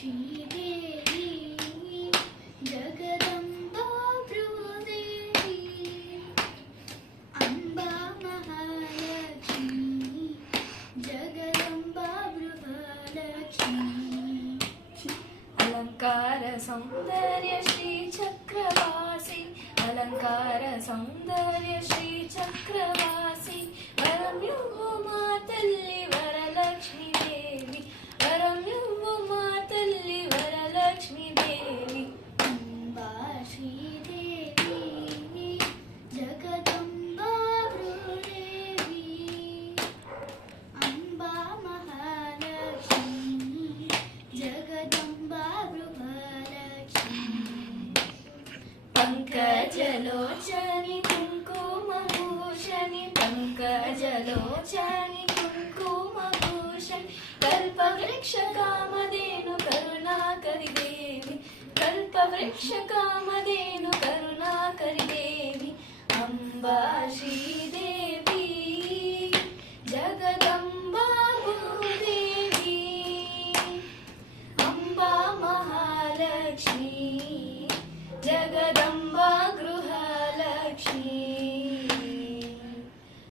श्रीदेवी जगदम्बा भ्रूदेवी अम्बा महालक्ष्मी जगदम्बा बृहलक्ष्मी अलंकार सौंदर्य श्री चक्रवासी अलंकार सौंदर्य श्री चक्रवासी वरं युवु मा तल्ली वरलक्ष्मी देवी वरं युवु मा तल्ली वरलक्ष्मी देवी अम्बा श्रीदेवी जगदम्बा भ्रूदेवी अम्बा महालक्ष्मी जगदम्बा बृहलक्ष्मी पंकजलोचनि कुङ्कुमभूषणि पंकजलोचनि कुङ्कुमभूषणि कल्पवृक्षकामधेनु करुणाकरि देवी कल्पवृक्षकामधेनु करुणाकरि देवी अम्बा श्रीदेवी जगदम्बा भूदेवी अम्बा महालक्ष्मी जगदम्बा गृहलक्ष्मी।